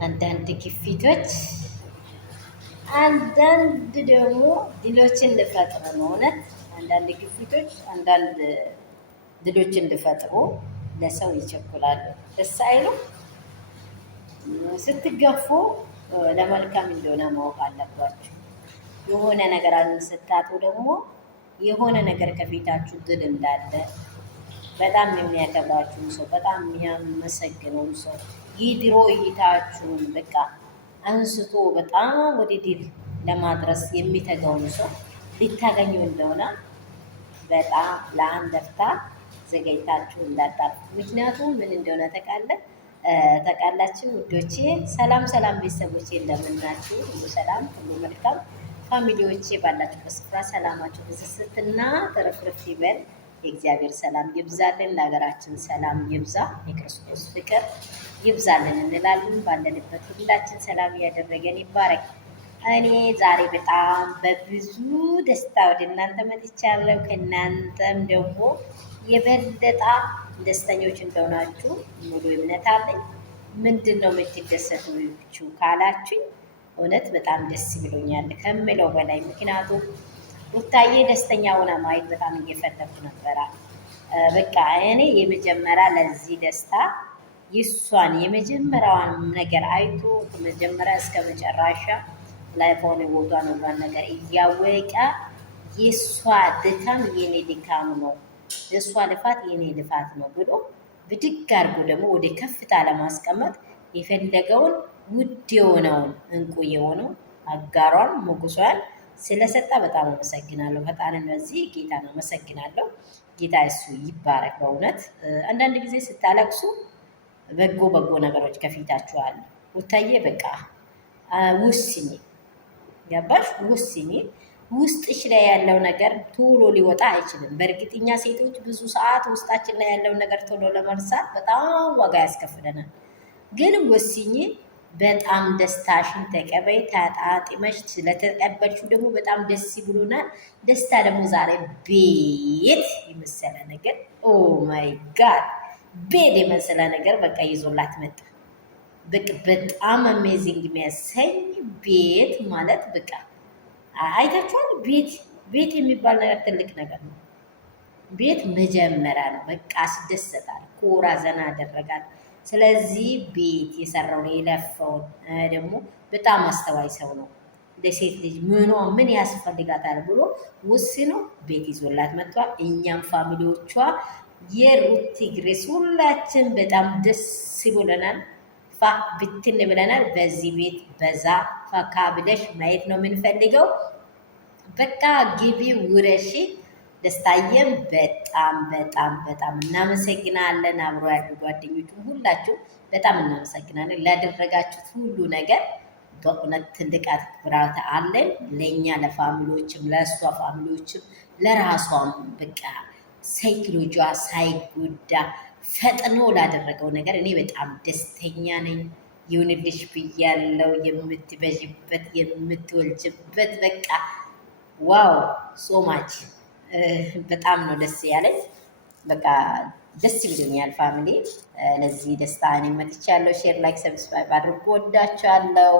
አንዳንድ ግፊቶች፣ አንዳንድ ደግሞ ድሎችን ልፈጥሩ ነው። እውነት አንዳንድ ግፊቶች፣ አንዳንድ ድሎችን ልፈጥሩ ለሰው ይቸኩላሉ። ደስ አይሉም? ስትገፉ ለመልካም እንደሆነ ማወቅ አለባችሁ። የሆነ ነገር ስታጡ ደግሞ የሆነ ነገር ከፊታችሁ ድል እንዳለ በጣም የሚያከብራችሁን ሰው፣ በጣም የሚያመሰግነውን ሰው፣ የድሮ እይታችሁን በቃ አንስቶ በጣም ወደ ድል ለማድረስ የሚተጋውን ሰው ሊታገኙ እንደሆነ በጣም ለአንድ አፍታ ዘገይታችሁ እንዳታልፉ። ምክንያቱም ምን እንደሆነ ተቃላችን ውዶቼ። ሰላም ሰላም ቤተሰቦቼ፣ እንደምናችሁ? ሁሉ ሰላም፣ ሁሉ መልካም። ፋሚሊዎቼ ባላችሁበት ስፍራ ሰላማችሁ ብዝስትና ተረፍርፍ ይበል። የእግዚአብሔር ሰላም ይብዛልን፣ ለሀገራችን ሰላም ይብዛ፣ የክርስቶስ ፍቅር ይብዛልን እንላለን። ባለንበት ሁላችን ሰላም እያደረገን ይባረክ። እኔ ዛሬ በጣም በብዙ ደስታ ወደ እናንተ መጥቻለሁ። ከእናንተም ደግሞ የበለጠ ደስተኞች እንደሆናችሁ ሙሉ እምነት አለኝ። ምንድን ነው የምትደሰቱችሁ ካላችሁኝ፣ እውነት በጣም ደስ ብሎኛል ከምለው በላይ። ምክንያቱም ሩታዬ ደስተኛ ሆና ማየት በጣም እየፈለኩ ነበረ። በቃ እኔ የመጀመሪያ ለዚህ ደስታ ይሷን የመጀመሪያዋን ነገር አይቶ ከመጀመሪያ እስከ መጨረሻ ላይ ሆነ ቦታ ነው ነገር እያወቀ የሷ ድካም የኔ ድካም ነው፣ የሷ ልፋት የኔ ልፋት ነው ብሎ ብድግ አድርጎ ደግሞ ወደ ከፍታ ለማስቀመጥ የፈለገውን ውድ የሆነውን እንቁ የሆነው አጋሯን ሞጉሷን ስለሰጣ በጣም አመሰግናለሁ። ፈጣንን በዚህ ጌታን አመሰግናለሁ። ጌታ እሱ ይባረክ። በእውነት አንዳንድ ጊዜ ስታለቅሱ በጎ ነገሮች ከፊታችሁ አሉ። ሩታዬ በቃ ውስኒ ገባሽ? ውስኒ ውስጥሽ ላይ ያለው ነገር ቶሎ ሊወጣ አይችልም። በእርግጥ እኛ ሴቶች ብዙ ሰዓት ውስጣችን ላይ ያለው ነገር ቶሎ ለመርሳት በጣም ዋጋ ያስከፍለናል። ግን ወስኝ በጣም ደስታሽን ተቀበይ። ታጣጥመሽ ስለተቀበልሽው ደግሞ በጣም ደስ ብሎናል። ደስታ ደግሞ ዛሬ ቤት የመሰለ ነገር፣ ኦ ማይ ጋድ ቤት የመሰለ ነገር በቃ ይዞላት መጣ። በጣም አሜዚንግ የሚያሰኝ ቤት ማለት በቃ አይታችኋል። ቤት የሚባል ነገር ትልቅ ነገር ነው። ቤት መጀመሪያ ነው። በቃ አስደሰታል፣ ኮራ ዘና አደረጋል። ስለዚህ ቤት የሰራውን የለፈውን ደግሞ በጣም አስተዋይ ሰው ነው። ለሴት ልጅ ምን ያስፈልጋታል ብሎ ወስኖ ቤት ይዞላት መጥቷል። እኛም ፋሚሊዎቿ የሩቲ ግሬስ ሁላችን በጣም ደስ ብሎናል። ፋ ብትን ብለናል። በዚህ ቤት በዛ ፈካ ብለሽ ማየት ነው የምንፈልገው። በቃ ግቢ ውረሺ። ደስታዬም በጣም እናመሰግናለን። አብሮ ያሉ ጓደኞቹም ሁላችሁ በጣም እናመሰግናለን ላደረጋችሁት ሁሉ ነገር። በእውነት ትልቅ አክብሮት አለን ለእኛ ለፋሚሊዎችም፣ ለእሷ ፋሚሊዎችም፣ ለራሷም በቃ ሳይክሎጇ ሳይጎዳ ፈጥኖ ላደረገው ነገር እኔ በጣም ደስተኛ ነኝ። ይሁንልሽ ብያለው። የምትበዥበት የምትወልጅበት በቃ ዋው ሶማች በጣም ነው ደስ ያለኝ። በቃ ደስ ብሎኛል ፋሚሊ። ለዚህ ደስታ እኔ መጥቻለሁ። ሼር፣ ላይክ፣ ሰብስክራይብ አድርጎ ወዳችኋለሁ።